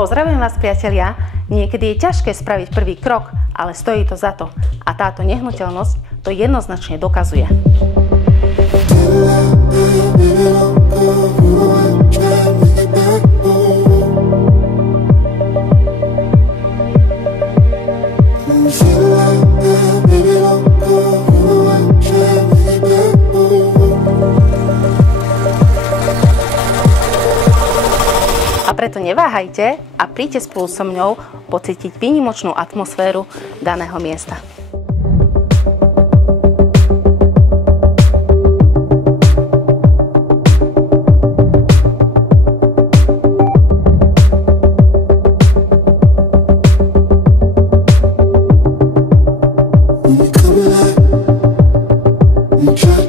Pozdravujem vás, priatelia. Niekedy je ťažké spraviť prvý krok, ale stojí to za to. A táto nehnuteľnosť to jednoznačne dokazuje. A preto neváhajte a príďte spolu so mňou pocítiť výnimočnú atmosféru daného miesta. Try